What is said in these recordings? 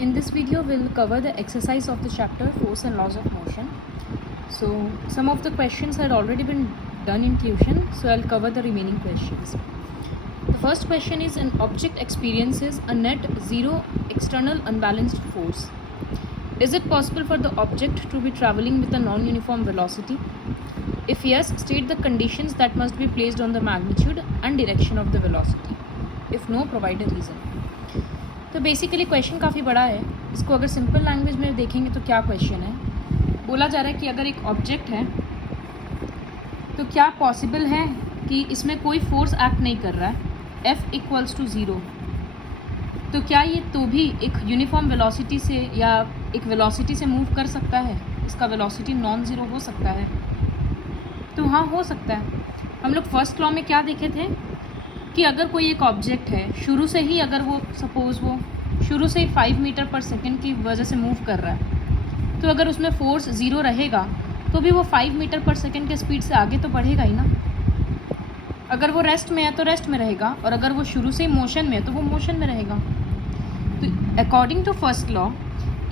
In this video, we'll cover the exercise of the chapter Force and Laws of Motion. So, some of the questions had already been done in tuition, so I'll cover the remaining questions. The first question is: an object experiences a net zero external unbalanced force. Is it possible for the object to be traveling with a non-uniform velocity? If yes, state the conditions that must be placed on the magnitude and direction of the velocity. If no, provide a reason. तो basically question काफ़ी बड़ा है. इसको अगर simple language में देखेंगे तो क्या क्वेश्चन है, बोला जा रहा है कि अगर एक ऑब्जेक्ट है तो क्या पॉसिबल है कि इसमें कोई फोर्स एक्ट नहीं कर रहा है, F इक्वल्स टू 0, तो क्या ये तो भी एक यूनिफॉर्म वेलोसिटी से या एक वेलोसिटी से मूव कर सकता है, इसका वेलोसिटी नॉन ज़ीरो हो सकता है? तो हाँ, हो सकता है. हम लोग फर्स्ट लॉ में क्या देखे थे कि अगर कोई एक ऑब्जेक्ट है शुरू से ही, अगर वो सपोज़ वो शुरू से ही 5 मीटर पर सेकंड की वजह से मूव कर रहा है, तो अगर उसमें फोर्स 0 रहेगा तो भी वो 5 मीटर पर सेकंड के स्पीड से आगे तो बढ़ेगा ही ना. अगर वो रेस्ट में है तो रेस्ट में रहेगा, और अगर वो शुरू से ही मोशन में है तो वो मोशन में रहेगा. तो according to first law,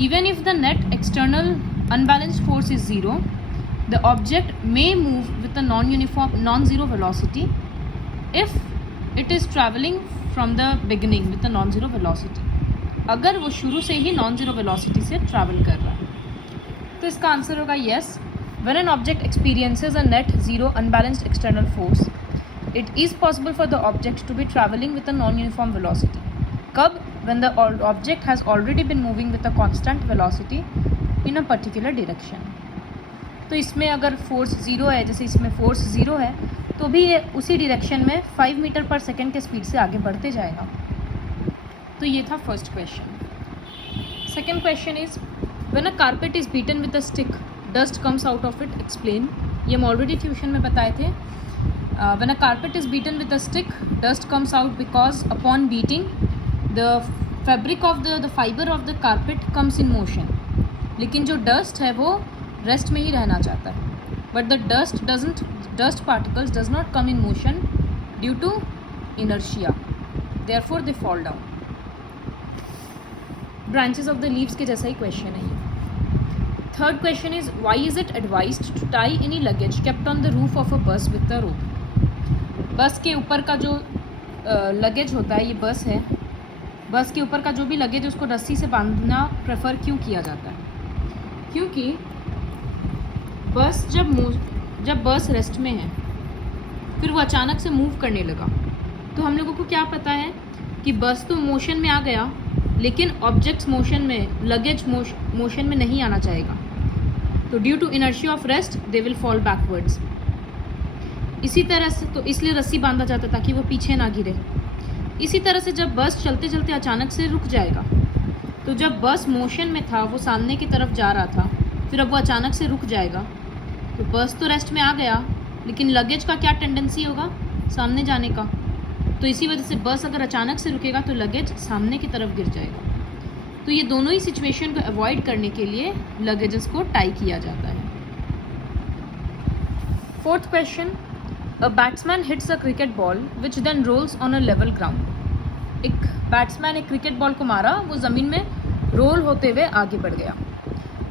even if the net external unbalanced force is 0, the object may move with a non zero velocity if it is travelling from the beginning with a non zero velocity. अगर वो शुरू से ही non zero velocity से travel कर रहा है. तो इसका आंसर होगा yes. When an object experiences a net zero unbalanced external force, it is possible for the object to be travelling with a non uniform velocity. कब? When the object has already been moving with a constant velocity in a particular direction. तो इसमें अगर force 0 है, जैसे इसमें force 0 है, तो भी ये उसी डायरेक्शन में 5 मीटर पर सेकेंड के स्पीड से आगे बढ़ते जाएगा. तो ये था first question. Second question is when a carpet is beaten with a stick, dust comes out of it, explain. ये हम ऑलरेडी ट्यूशन में बताए थे. When a carpet is beaten with a stick, dust comes out because upon beating the fabric of the fibre of the carpet comes in motion. लेकिन जो dust है वो rest में ही रहना चाहता है. But the dust particles does not come in motion due to inertia, therefore they fall down. Branches of the leaves के जैसा ही क्वेश्चन है ये. Third question is why is it advised to tie any luggage kept on the roof of a bus with a rope. बस के ऊपर का जो luggage होता है, ये बस है, बस के ऊपर का जो भी लगेज उसको रस्सी से बांधना प्रेफर क्यों किया जाता है? क्योंकि बस जब बस रेस्ट में है, फिर वो अचानक से मूव करने लगा, तो हम लोगों को क्या पता है कि बस तो मोशन में आ गया, लेकिन ऑब्जेक्ट्स मोशन में, लगेज मोशन में नहीं आना चाहेगा. तो due to inertia of rest they will fall backwards. इसी तरह से तो इसलिए रस्सी बांधा जाता ताकि वो पीछे ना गिरे. इसी तरह से जब बस चलते चलते अचानक से रुक जाएगा, तो जब बस मोशन में था, वो सामने की तरफ जा रहा था, फिर अब वो अचानक से रुक जाएगा, तो बस तो रेस्ट में आ गया, लेकिन लगेज का क्या टेंडेंसी होगा? सामने जाने का. तो इसी वजह से बस अगर अचानक से रुकेगा तो लगेज सामने की तरफ गिर जाएगा. तो ये दोनों ही सिचुएशन को अवॉइड करने के लिए लगेजेस को टाई किया जाता है. Fourth question, a batsman hits a cricket ball which then rolls on a level ground. एक बैट्समैन एक क्रिकेट बॉल को मारा, वो ज़मीन में रोल होते हुए आगे बढ़ गया.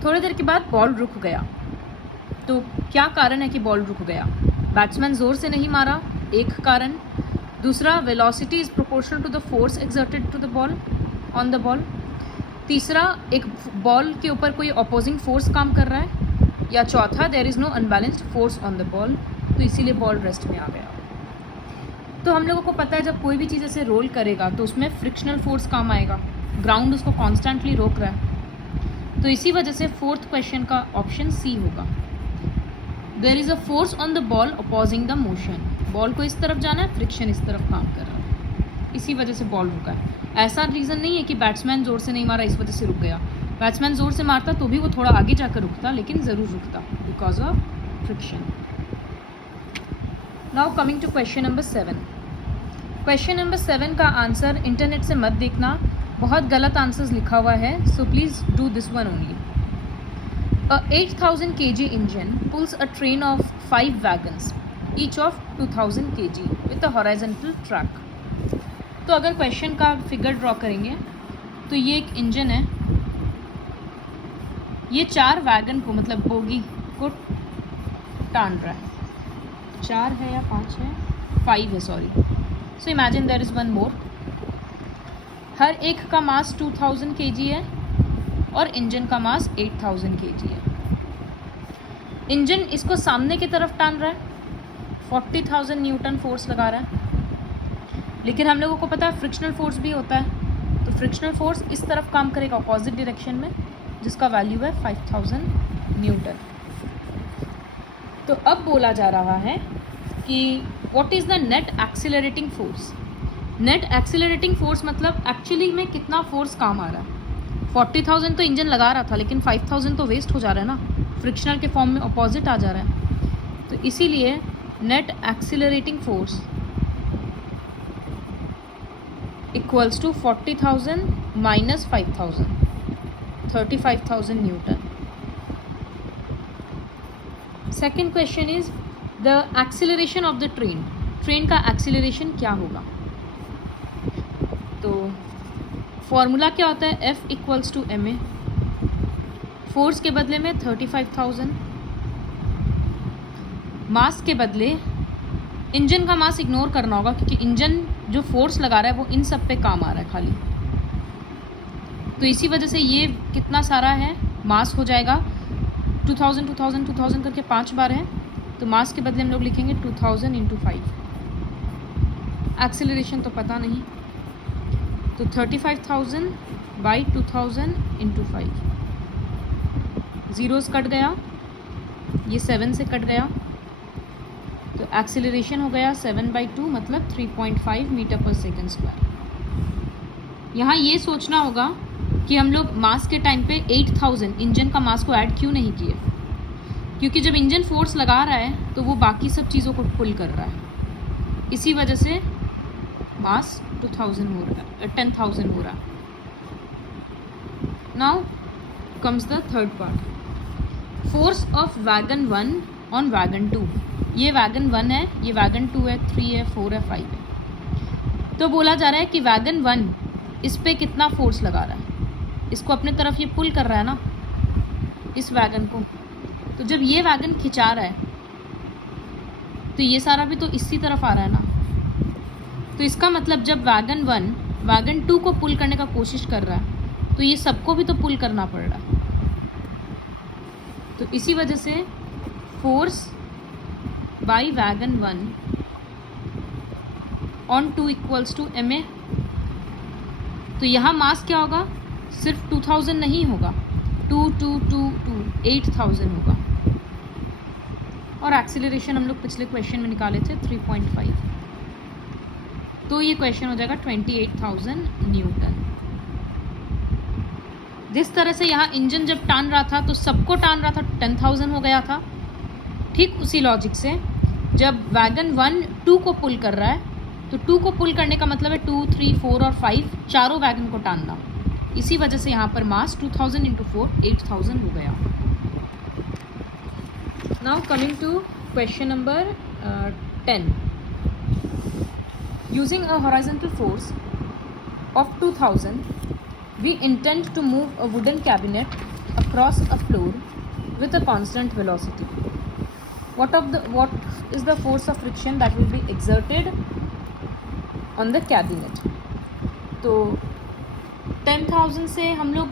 थोड़ी देर के बाद बॉल रुक गया. तो क्या कारण है कि बॉल रुक गया? बैट्समैन ज़ोर से नहीं मारा, एक कारण. दूसरा, velocity is proportional to the force exerted to the ball on the ball. तीसरा, एक बॉल के ऊपर कोई अपोजिंग फोर्स काम कर रहा है. या चौथा, there is no unbalanced force on the ball, तो इसीलिए बॉल रेस्ट में आ गया. तो हम लोगों को पता है जब कोई भी चीज़ ऐसे रोल करेगा तो उसमें फ्रिक्शनल फोर्स काम आएगा. ग्राउंड उसको कॉन्स्टेंटली रोक रहा है, तो इसी वजह से फोर्थ क्वेश्चन का ऑप्शन सी होगा. There is a force on the ball opposing the motion. Ball को इस तरफ जाना है, फ्रिक्शन इस तरफ काम कर रहा है, इसी वजह से बॉल रुका है. ऐसा रीज़न नहीं है कि बैट्समैन ज़ोर से नहीं मारा इस वजह से रुक गया. बैट्समैन ज़ोर से मारता तो भी वो थोड़ा आगे जाकर रुकता, लेकिन ज़रूर रुकता because of friction. Now coming to question number 7. Question number 7 का आंसर इंटरनेट से मत देखना, बहुत गलत आंसर्स लिखा हुआ है, so please do this one only. A 8,000 kg engine pulls a train of 5 wagons, each of 2,000 kg with a horizontal track. तो अगर क्वेश्चन का फिगर ड्रॉ करेंगे तो ये एक इंजन है ये 4 वैगन को मतलब बोगी को टान रहा है। 4 है या 5 है, 5 है sorry. So imagine there is one more. हर एक का मास 2000 kg है और इंजन का मास 8000 kg है। इंजन इसको सामने की तरफ टान रहा है, 40,000 न्यूटन फोर्स लगा रहा है, लेकिन हम लोगों को पता है फ्रिक्शनल फोर्स भी होता है, तो फ्रिक्शनल फोर्स इस तरफ काम करेगा अपोजिट डायरेक्शन में, जिसका वैल्यू है 5000 न्यूटन। तो अब बोला जा रहा है कि what is the net accelerating force. Net accelerating force मतलब एक्चुअली में कितना फोर्स काम आ रहा है। 40,000 तो इंजन लगा रहा था, लेकिन 5,000 तो वेस्ट हो जा रहा है ना, फ्रिक्शनल के फॉर्म में अपोजिट आ जा रहा है। तो इसीलिए net accelerating force equals to 40,000 minus 5,000, 35,000 newton. Second question is the acceleration of the train. Train का एक्सीलरेशन क्या होगा? तो फॉर्मूला क्या होता है, F equals to ma, force के बदले में 35,000, मास के बदले इंजन का मास इग्नोर करना होगा, क्योंकि इंजन जो फोर्स लगा रहा है वो इन सब पे काम आ रहा है खाली। तो इसी वजह से ये कितना सारा है, मास हो जाएगा 2000 2000 2000 करके 5 बार है, तो मास के बदले हम लोग लिखेंगे 2000 इंटू 5। एक्सेलरेशन तो पता नहीं, तो 35,000 बाई 2000 इंटू 5, ज़ीरोज़ कट गया, ये 7 से कट गया, तो एक्सेलरेशन हो गया 7/2 मतलब 3.5 मीटर पर सेकेंड स्क्वायर। यहाँ ये सोचना होगा कि हम लोग मास के टाइम पे 8,000 इंजन का मास को ऐड क्यों नहीं किए, क्योंकि जब इंजन फोर्स लगा रहा है तो वो बाकी सब चीज़ों को पुल कर रहा है, इसी वजह से मास 2000 हो रहा है, 10,000 हो रहा है। Now comes the third part, force of wagon 1 on wagon 2। ये वैगन 1 है, ये वैगन 2 है, 3 है, 4 है, 5 है। तो बोला जा रहा है कि वैगन 1 इस पे कितना फोर्स लगा रहा है, इसको अपने तरफ ये पुल कर रहा है ना, इस वैगन को। तो जब ये वैगन खिंचा रहा है तो ये सारा भी तो इसी तरफ आ रहा है ना, तो इसका मतलब जब वैगन 1 वैगन 2 को पुल करने का कोशिश कर रहा है तो ये सबको भी तो पुल करना पड़ रहा है। तो इसी वजह से force by wagon 1 on 2 equals to ma। तो यहाँ मास क्या होगा, सिर्फ 2000 नहीं होगा, 2 2 2 2 8000 होगा। और एक्सीलरेशन हम लोग पिछले क्वेश्चन में निकाले थे 3.5, तो ये क्वेश्चन हो जाएगा 28,000 न्यूटन। जिस तरह से यहाँ इंजन जब टान रहा था तो सबको टान रहा था, 10,000 हो गया था। ठीक उसी लॉजिक से जब वैगन 1 2 को पुल कर रहा है, तो 2 को पुल करने का मतलब है 2 3 4 और 5 चारों वैगन को टानना। इसी वजह से यहाँ पर मास 2000 इंटू 4 8000 हो गया। Now coming to question number 10। Using a horizontal force of 2000, we intend to move a wooden cabinet across a floor with a constant velocity. What is the force of friction that will be exerted on the cabinet? तो 10,000 से हम लोग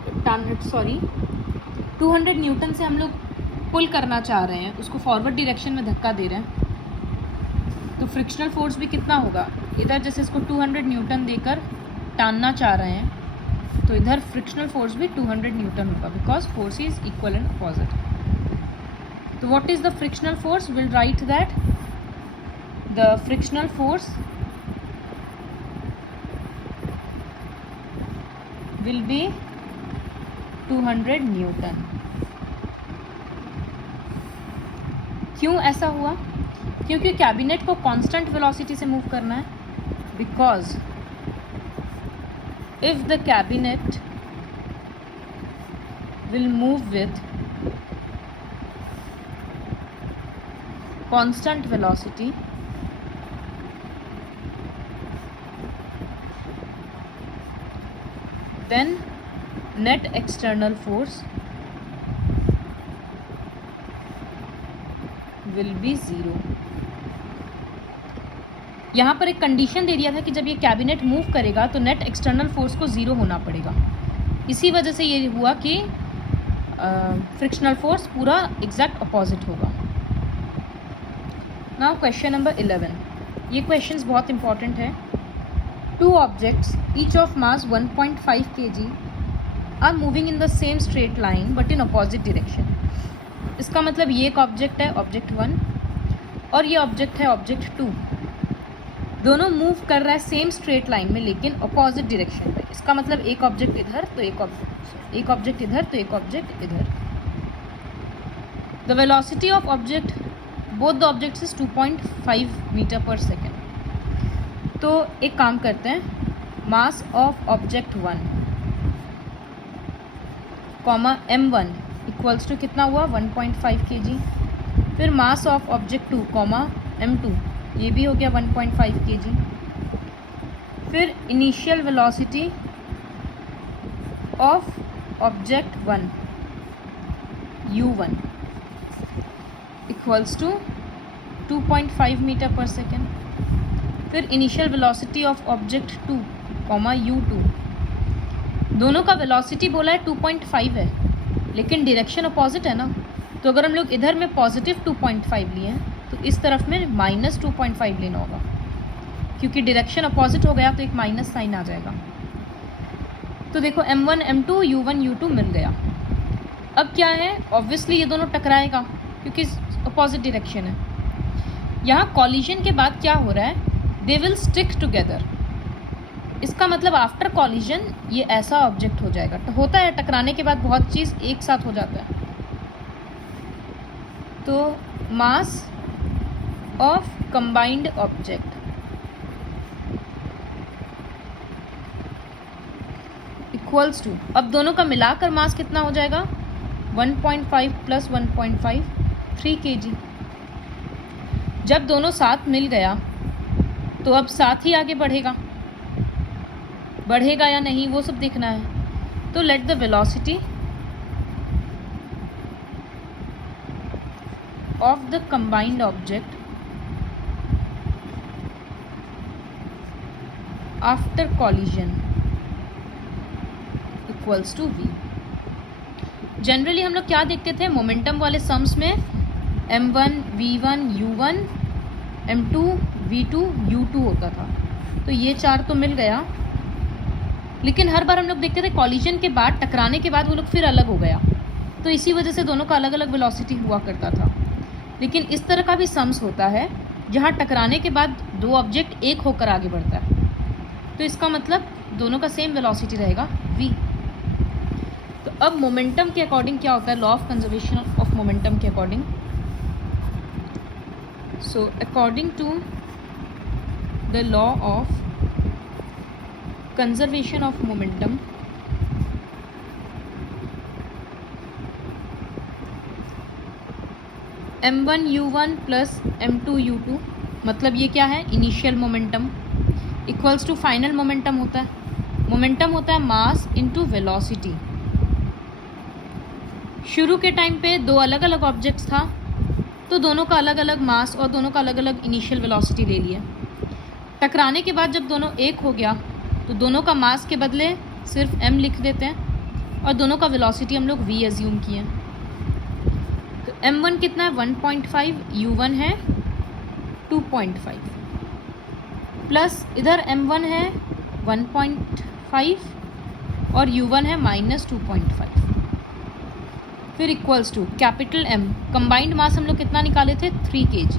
200 Newton से हम लोग पुल करना चाह रहे हैं, उसको फॉरवर्ड डायरेक्शन में धक्का दे रहे हैं, तो फ्रिक्शनल फोर्स भी कितना होगा, इधर जैसे इसको 200 न्यूटन देकर टानना चाह रहे हैं तो इधर फ्रिक्शनल फोर्स भी 200 न्यूटन होगा, because force is equal and opposite. तो what is the frictional force, will write that the frictional force will be 200 newton. क्यों ऐसा हुआ, क्योंकि कैबिनेट को कांस्टेंट वेलोसिटी से मूव करना है, because if the cabinet will move with constant velocity, then net external force will be 0। यहाँ पर एक कंडीशन दे दिया था कि जब ये कैबिनेट मूव करेगा तो नेट एक्सटर्नल फोर्स को 0 होना पड़ेगा। इसी वजह से ये हुआ कि फ्रिक्शनल फोर्स पूरा एग्जैक्ट अपोजिट होगा। Now question number 11। ये क्वेश्चंस बहुत इंपॉर्टेंट है। 2 objects each of mass 1.5 kg are moving in the same straight line but in opposite direction. इसका मतलब ये एक ऑब्जेक्ट है ऑब्जेक्ट 1 और ये ऑब्जेक्ट है ऑब्जेक्ट 2। दोनों मूव कर रहा है सेम स्ट्रेट लाइन में लेकिन अपोजिट डायरेक्शन में। इसका मतलब एक ऑब्जेक्ट इधर तो एक ऑब्जेक्ट इधर तो एक ऑब्जेक्ट इधर। The velocity of object both the objects is 2.5 metre per second. तो एक काम करते हैं, mass of object 1 comma m1 equals to कितना हुआ 1.5 kg। फिर मास ऑफ ऑब्जेक्ट 2 कॉमा m2 ये भी हो गया 1.5 kg। फिर initial velocity of object 1 u1 equals to 2.5 metre per second. फिर initial velocity of object 2 comma u2। दोनों का वेलोसिटी बोला है 2.5 है लेकिन डायरेक्शन अपोजिट है ना, तो अगर हम लोग इधर में पॉजिटिव 2.5 लिए हैं तो इस तरफ में माइनस 2.5 लेना होगा, क्योंकि डायरेक्शन अपोजिट हो गया तो एक माइनस साइन आ जाएगा। तो देखो m1 m2 u1 u2 मिल गया। अब क्या है, ऑब्वियसली ये दोनों टकराएगा क्योंकि अपोजिट डायरेक्शन है। यहाँ कॉलिजन के बाद क्या हो रहा है, दे विल स्टिक टुगेदर। इसका मतलब आफ्टर कॉलिजन ये ऐसा ऑब्जेक्ट हो जाएगा। तो होता है टकराने के बाद बहुत चीज़ एक साथ हो जाता है। तो mass of combined object equals to, अब दोनों का मिलाकर मास कितना हो जाएगा 1.5 प्लस 1.5 3 kg। जब दोनों साथ मिल गया तो अब साथ ही आगे बढ़ेगा या नहीं वो सब देखना है। तो let the velocity of the combined object after collision equals to v। Generally हम लोग क्या देखते थे, मोमेंटम वाले सम्स में m1 v1 u1 m2 v2 u2 होता था। तो ये 4 तो मिल गया, लेकिन हर बार हम लोग देखते थे कॉलिजन के बाद, टकराने के बाद वो लोग फिर अलग हो गया। तो इसी वजह से दोनों का अलग अलग वेलोसिटी हुआ करता था। लेकिन इस तरह का भी सम्स होता है जहाँ टकराने के बाद 2 ऑब्जेक्ट एक होकर आगे बढ़ता है, तो इसका मतलब दोनों का सेम वेलोसिटी रहेगा v। तो अब मोमेंटम के अकॉर्डिंग क्या होता है, law of conservation of momentum के according. So according to the law of conservation of momentum, m1 u1 plus m2 u2, मतलब ये क्या है initial momentum, equals to final momentum होता है। मोमेंटम होता है मास इनटू वेलोसिटी। शुरू के टाइम पे 2 अलग अलग ऑब्जेक्ट्स था तो दोनों का अलग अलग मास और दोनों का अलग अलग इनिशियल वेलोसिटी ले लिया। टकराने के बाद जब दोनों एक हो गया तो दोनों का मास के बदले सिर्फ m लिख देते हैं और दोनों का वेलोसिटी हम लोग v एज्यूम किए। तो m1 कितना है 1.5, u1 है 2.5, प्लस इधर m1 है 1.5 और u1 है -2.5। फिर equals to capital M, combined mass हम लोग कितना निकाले थे 3 kg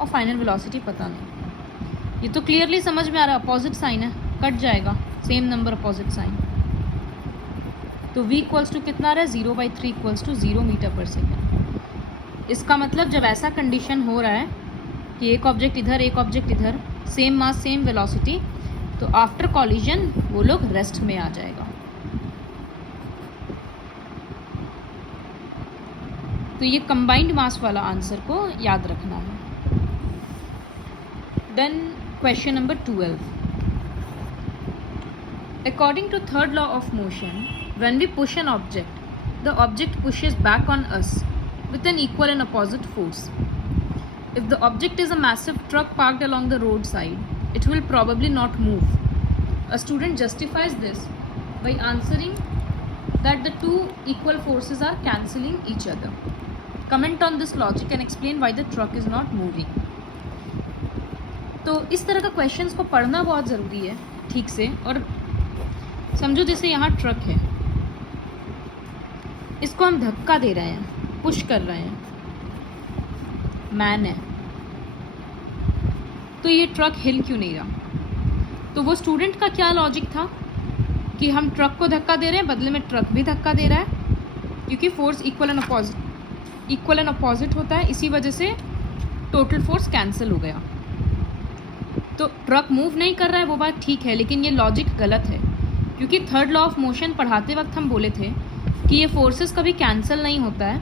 और फाइनल वेलोसिटी पता नहीं। ये तो क्लियरली समझ में आ रहा है, अपोजिट साइन है, कट जाएगा, सेम नंबर अपोजिट साइन। तो v इक्वल्स टू कितना आ रहा है 0/3 equals to 0 metre per second. इसका मतलब जब ऐसा कंडीशन हो रहा है कि एक ऑब्जेक्ट इधर एक ऑब्जेक्ट इधर, सेम मास सेम वेलोसिटी, तो आफ्टर कॉलिजन वो लोग रेस्ट में आ जाएगा। तो ये कंबाइंड मास वाला आंसर को याद रखना है। Then question number 12। According to third law of motion, when we push an object, the object pushes back on us with an equal and opposite force. If the object is a massive truck parked along the roadside, it will probably not move. A student justifies this by answering that the two equal forces are cancelling each other. Comment on this logic and explain why the truck is not moving. तो इस तरह का questions को पढ़ना बहुत ज़रूरी है ठीक से. और समझो जैसे यहाँ ट्रक है, इसको हम धक्का दे रहे हैं, पुश कर रहे हैं, मैन है, तो ये ट्रक हिल क्यों नहीं रहा? तो वो स्टूडेंट का क्या लॉजिक था कि हम ट्रक को धक्का दे रहे हैं, बदले में ट्रक भी धक्का दे रहा है, क्योंकि फोर्स इक्वल एंड अपोजिट होता है, इसी वजह से टोटल फोर्स कैंसिल हो गया. तो ट्रक मूव नहीं कर रहा है वो बात ठीक है, लेकिन ये लॉजिक गलत है, क्योंकि थर्ड लॉ ऑफ मोशन पढ़ाते वक्त हम बोले थे कि ये फोर्सेस कभी कैंसिल नहीं होता है.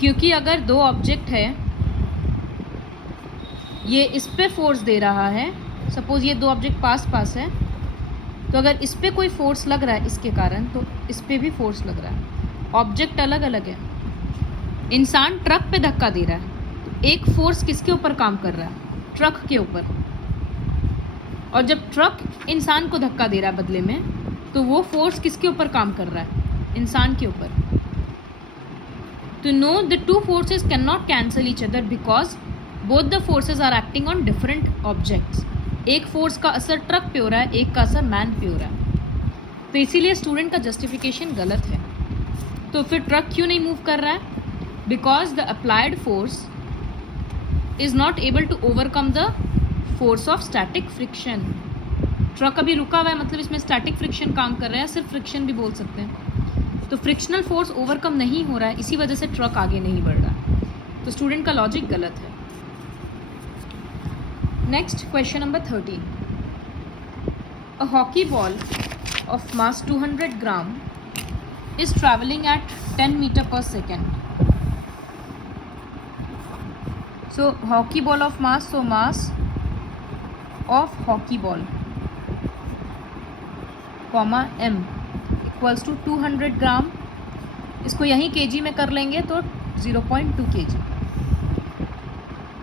क्योंकि अगर दो ऑब्जेक्ट है, ये इस पे फोर्स दे रहा है, सपोज ये दो ऑब्जेक्ट पास है, तो अगर इस पे कोई फोर्स लग रहा है इसके कारण, तो इस पे भी फोर्स लग रहा है. ऑब्जेक्ट अलग अलग है. इंसान ट्रक पे धक्का दे रहा है, तो एक फोर्स किसके ऊपर काम कर रहा है? ट्रक के ऊपर. और जब ट्रक इंसान को धक्का दे रहा है बदले में, तो वो फोर्स किसके ऊपर काम कर रहा है? इंसान के ऊपर. To know the two forces cannot cancel each other because both the forces are acting on different objects. एक फोर्स का असर ट्रक पे हो रहा है, एक का असर मैन पे हो रहा है. तो इसीलिए स्टूडेंट का जस्टिफिकेशन गलत है. तो फिर ट्रक क्यों नहीं मूव कर रहा है? Because the applied force is not able to overcome the force of static friction. Truck अभी रुका हुआ है, मतलब इसमें स्टैटिक फ्रिक्शन काम कर रहा है, सिर्फ फ्रिक्शन भी बोल सकते हैं. तो फ्रिक्शनल फोर्स ओवरकम नहीं हो रहा है, इसी वजह से ट्रक आगे नहीं बढ़ रहा है. तो स्टूडेंट का लॉजिक गलत है. Next question number 13. A hockey ball of mass 200 gram is traveling at 10 meter per second. So hockey ball of mass, so mass of hockey ball comma m equals to 200 ग्राम. इसको यहीं kg में कर लेंगे तो 0.2 kg.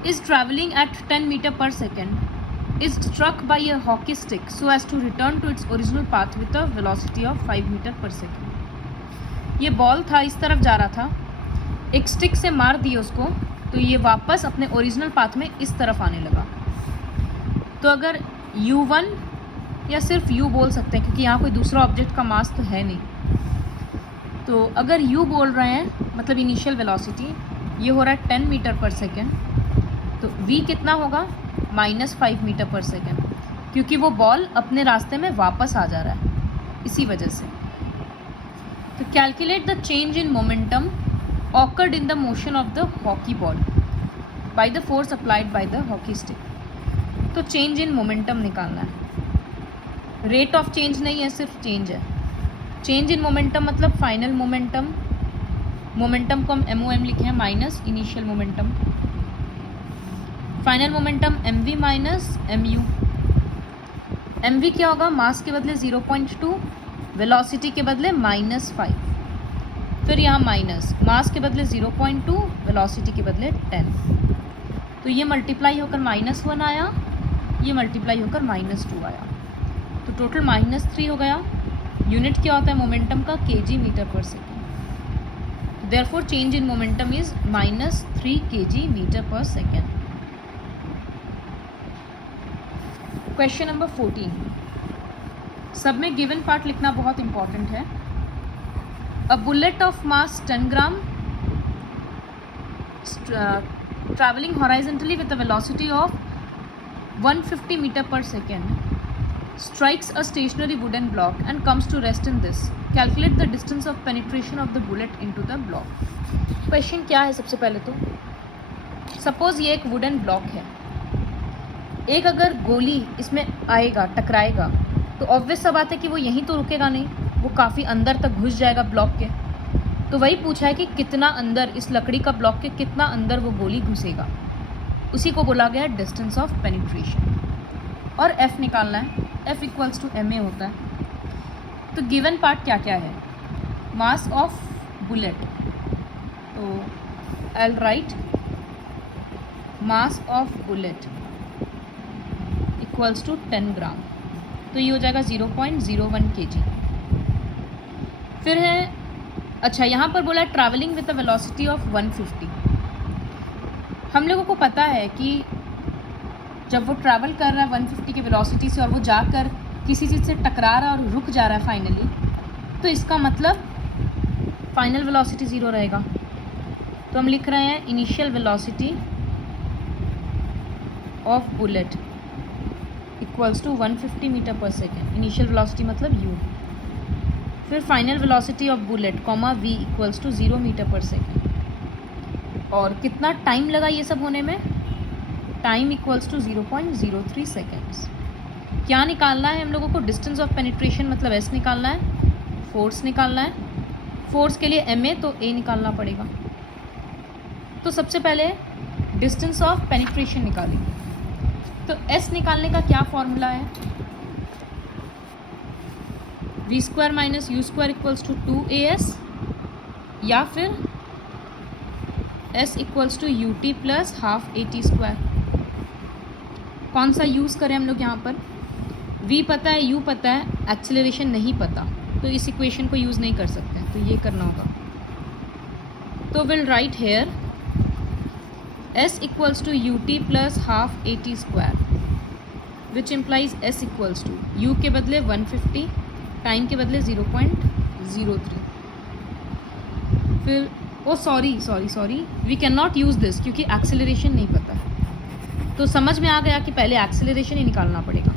is traveling at 10 meter per second is struck by a hockey stick so as to return to its original path with a velocity of 5 meter per second. ये ball था, इस तरफ जा रहा था, एक स्टिक से मार दिए उसको, तो ये वापस अपने ओरिजिनल पाथ में इस तरफ आने लगा. तो अगर u1 या सिर्फ u बोल सकते हैं, क्योंकि यहाँ कोई दूसरा ऑब्जेक्ट का मास तो है नहीं. तो अगर u बोल रहे हैं, मतलब इनिशियल वेलोसिटी, ये हो रहा है 10 मीटर पर सेकेंड, तो v कितना होगा? -5 मीटर पर सेकेंड, क्योंकि वो बॉल अपने रास्ते में वापस आ जा रहा है, इसी वजह से. तो calculate the change in momentum occurred in the motion of the hockey ball by the force applied by the hockey stick. तो चेंज इन मोमेंटम निकालना है, रेट ऑफ चेंज नहीं है, सिर्फ चेंज है. चेंज इन मोमेंटम मतलब final momentum. Momentum को हम MOM लिखे हैं, minus initial momentum. Final momentum mv minus mu. mv क्या होगा? मास के बदले 0.2, वेलोसिटी के बदले -5, फिर यहाँ माइनस, मास के बदले 0.2, वेलोसिटी के बदले 10. तो ये मल्टीप्लाई होकर -1 आया, ये मल्टीप्लाई होकर -2 आया, तो टोटल -3 हो गया. यूनिट क्या होता है मोमेंटम का? kg metre per second. Therefore change in momentum is -3 kg metre per second. Question number 14. सब में गिवन पार्ट लिखना बहुत इंपॉर्टेंट है. A bullet of mass 10 gram travelling horizontally with a velocity of 150 metre per second strikes a stationary wooden block and comes to rest in this. Calculate the distance of penetration of the bullet into the block. Question क्या है? सबसे पहले तो suppose ये एक wooden block है, एक अगर गोली इसमें आएगा, टकराएगा, तो ऑब्वियस सा बात है कि वो यहीं तो रुकेगा नहीं, वो काफ़ी अंदर तक घुस जाएगा ब्लॉक के. तो वही पूछा है कि कितना अंदर, इस लकड़ी का ब्लॉक के कितना अंदर वो गोली घुसेगा, उसी को बोला गया है डिस्टेंस ऑफ पेनिट्रेशन. और F निकालना है. F इक्वल्स टू ma होता है. तो गिवन पार्ट क्या क्या है? मास ऑफ बुलेट, तो I'll write mass of bullet equals to 10 gram, तो ये हो जाएगा 0.01 kg। फिर है, अच्छा यहाँ पर बोला travelling with a velocity of 150। हम लोगों को पता है कि जब वो ट्रैवल कर रहा है 150 की वेलोसिटी से और वो जाकर किसी चीज़ से टकरा रहा है और रुक जा रहा है फाइनली, तो इसका मतलब फाइनल वेलोसिटी 0 रहेगा। तो हम लिख रहे हैं initial velocity of bullet equals to 150 metre per second. Initial velocity मतलब u। फिर final velocity of bullet comma v equals to 0 metre per second. और कितना टाइम लगा ये सब होने में? Time equals to 0.03 seconds. क्या निकालना है हम लोगों को? डिस्टेंस ऑफ पेनिट्रेशन मतलब s निकालना है, फोर्स निकालना है। फोर्स के लिए ma तो a निकालना पड़ेगा। तो सबसे पहले डिस्टेंस ऑफ पेनिट्रेशन निकालेंगे। तो s निकालने का क्या फॉर्मूला है? v square minus u square equals to 2as, या फिर s equals to u t plus half a t square. कौन सा यूज़ करें हम लोग यहाँ पर? v पता है, u पता है, एक्सेलरेशन नहीं पता, तो इस इक्वेशन को यूज़ नहीं कर सकते हैं, तो ये करना होगा। तो will write here s equals to u t plus half a t square, which implies s equals to u के बदले 150, टाइम के बदले 0.03। फिर sorry we can not use this क्योंकि एक्सेलरेशन नहीं पता है। तो समझ में आ गया कि पहले एक्सेलरेशन ही निकालना पड़ेगा।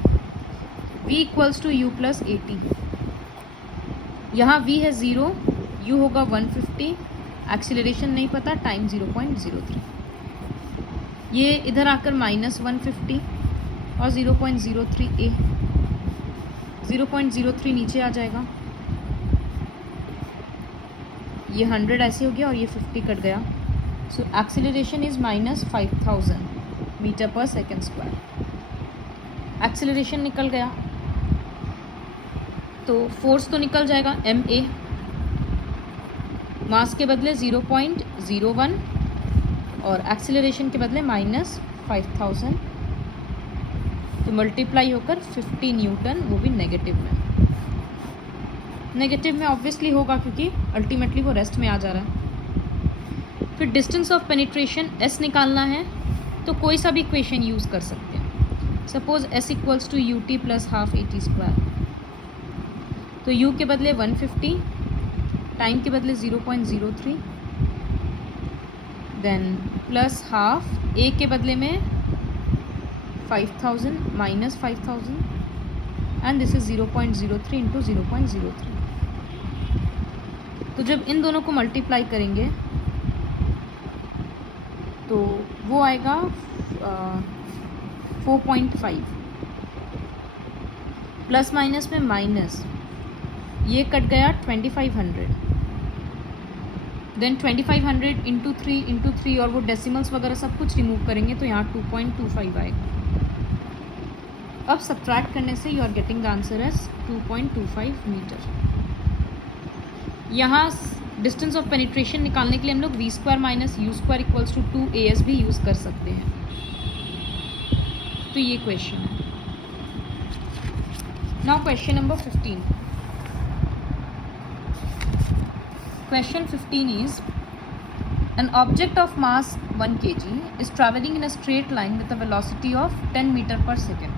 v equals to u plus 80, यहाँ v है 0, u होगा 150, एक्सेलरेशन नहीं पता, टाइम 0.03। ये इधर आकर माइनस 150 और 0.03a, 0.03 नीचे आ जाएगा। ये 100 ऐसे हो गया और ये 50 कट गया। So acceleration is minus 5000 metre per second square. Acceleration निकल गया, तो फोर्स तो निकल जाएगा ma, मास के बदले 0.01 और एक्सेलरेशन के बदले माइनस 5000, तो मल्टीप्लाई होकर 50 न्यूटन, वो भी नेगेटिव में। नेगेटिव में ऑब्वियसली होगा क्योंकि अल्टीमेटली वो रेस्ट में आ जा रहा है। फिर डिस्टेंस ऑफ पेनिट्रेशन s निकालना है, तो कोई सा भी इक्वेशन यूज़ कर सकते हैं। Suppose s equals to u t plus half a t square, तो u के बदले 150, टाइम के बदले 0.03, देन प्लस हाफ, a के बदले में 5000 minus 5000, and this is 0.03 into 0.03। तो जब इन दोनों को मल्टीप्लाई करेंगे तो वो आएगा 4.5, प्लस माइनस में माइनस, ये कट गया 2500, देन 2500 इंटू 3 और वो डेसिमल्स वगैरह सब कुछ रिमूव करेंगे तो यहाँ 2.25 आएगा। अब सब्ट्रैक्ट करने से you are getting the answer as 2.25 metre. यहाँ डिस्टेंस ऑफ पेनिट्रेशन निकालने के लिए हम लोग v square minus u square equals to 2as भी यूज़ कर सकते हैं। तो ये क्वेश्चन है। Now question number 15। Question 15 is, an object of mass 1 kg is traveling in a straight line with a velocity of 10 meter per second,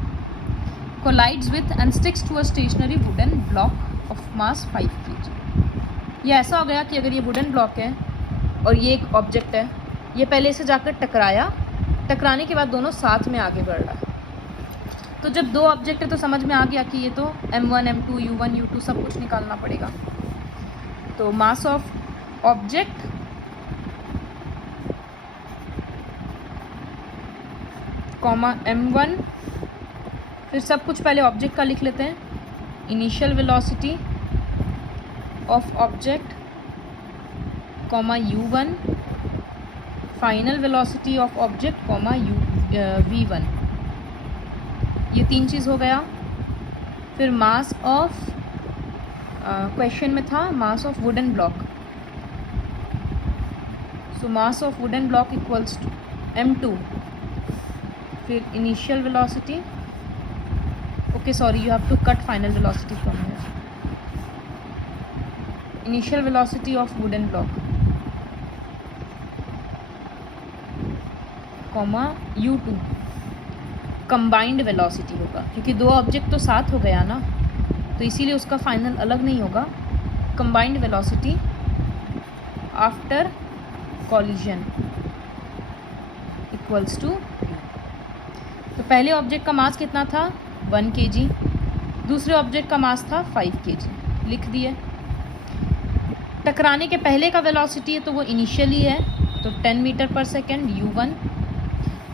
collides with and sticks to a stationary wooden block of mass 5 kg। ये ऐसा हो गया कि अगर ये wooden block है और ये एक ऑब्जेक्ट है, ये पहले इसे जाकर टकराया, टकराने के बाद दोनों साथ में आगे बढ़ रहा है। तो जब दो ऑब्जेक्ट है तो समझ में आ गया कि ये तो m1 m2 u1 u2 सब कुछ निकालना पड़ेगा। तो mass of object comma m1, फिर सब कुछ पहले ऑब्जेक्ट का लिख लेते हैं। Initial velocity of object comma u1, final velocity of object comma v1, ये तीन चीज़ हो गया। फिर मास ऑफ क्वेश्चन में था mass of wooden block, so mass of wooden block equals to m2 फिर initial velocity, okay sorry you have to cut final velocity from here, initial velocity of wooden block comma u2 combined velocity होगा, क्योंकि दो object तो साथ हो गया ना, तो इसीलिए उसका फाइनल अलग नहीं होगा. Combined velocity after collision equals to, तो पहले ऑब्जेक्ट का मास कितना था 1 kg, दूसरे ऑब्जेक्ट का मास था 5 kg, लिख दिए. टकराने के पहले का वेलोसिटी है तो वो इनिशियली है, तो 10 मीटर पर सेकेंड u1.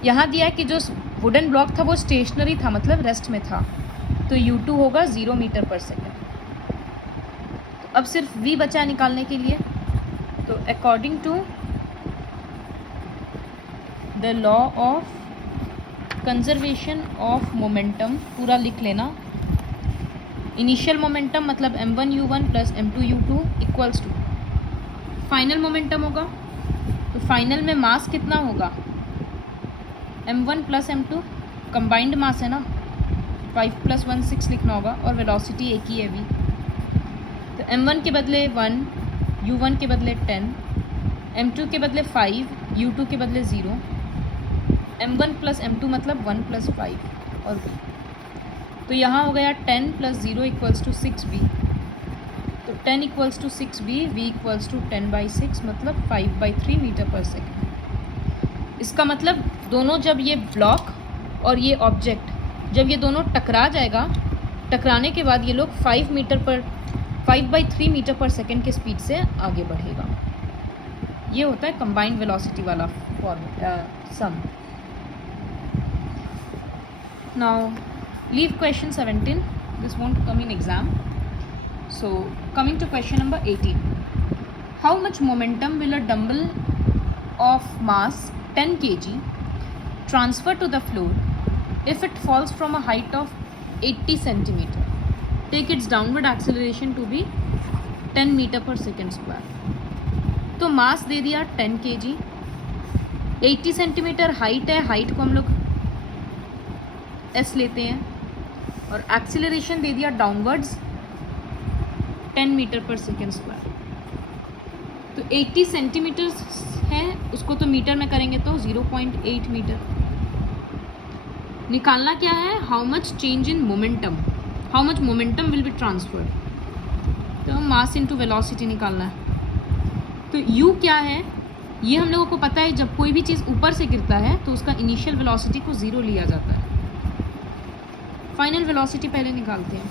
यहाँ दिया है कि जो वुडन ब्लॉक था वो स्टेशनरी था, मतलब रेस्ट में था, तो u2 होगा 0 मीटर पर सेकेंड. तो अब सिर्फ v बचा निकालने के लिए, तो according to the law of conservation of momentum, पूरा लिख लेना, इनिशियल मोमेंटम मतलब m1u1 plus m2u2 equals to final momentum होगा. तो फाइनल में मास कितना होगा m1 प्लस m2, कंबाइंड मास है ना, 5 + 1 6 लिखना होगा, और वेलोसिटी एक ही है v. तो m1 के बदले 1, u1 के बदले 10, m2 के बदले 5, u2 के बदले 0, m1 प्लस m2 मतलब 1 + 5 और v. तो यहाँ हो गया 10 + 0 इक्वल्स टू 6v. तो 10 equals to 6v, v equals to 10/6 मतलब 5/3 मीटर पर सेकेंड. इसका मतलब दोनों, जब ये ब्लॉक और ये ऑब्जेक्ट जब ये दोनों टकरा जाएगा, टकराने के बाद ये लोग 5/3 मीटर पर सेकेंड के स्पीड से आगे बढ़ेगा. ये होता है कंबाइंड वेलोसिटी वाला sum. Now leave question 17, this won't come in exam. So coming to question number 18, how much momentum will a dumbbell of mass 10 kg transfer to the floor if it falls from a height of 80 centimeter? Take its downward acceleration to be 10 meter per second square. तो मास दे दिया 10 kg, 80 centimetre height है, height को हम लोग s लेते हैं, और acceleration दे दिया downwards 10 metre per second square. तो 80 सेंटीमीटर है, उसको तो मीटर में करेंगे तो 0.8 मीटर. निकालना क्या है, how much change in momentum, how much momentum will be transferred. तो मास इनटू वेलोसिटी निकालना है. तो u क्या है, ये हम लोगों को पता है, जब कोई भी चीज़ ऊपर से गिरता है तो उसका इनिशियल वेलोसिटी को 0 लिया जाता है. फाइनल वेलोसिटी पहले निकालते हैं.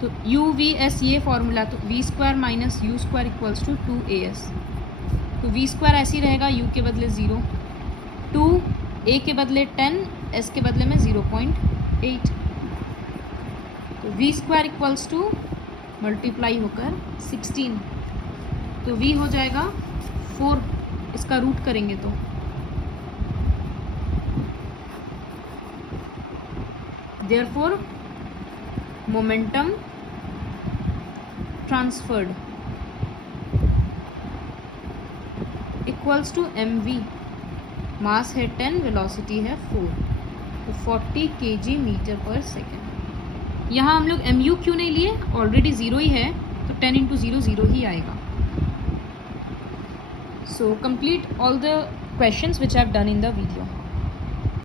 तो u v s ये फॉर्मूला, तो v² - u² equals to 2as. तो v² ऐसे ही रहेगा, u के बदले 0, 2 a के बदले 10, s के बदले में 0.8. तो v² इक्वल्स टू मल्टीप्लाई होकर 16, तो v हो जाएगा 4, इसका रूट करेंगे तो therefore momentum transferred equals to mv. मास है 10, वेलोसिटी है 4, तो 40 kg मीटर पर सेकेंड. यहाँ हम लोग mu क्यों नहीं लिए, ऑलरेडी 0 ही है, तो 10 × 0 0 ही आएगा. So complete all the questions which I have done in the video.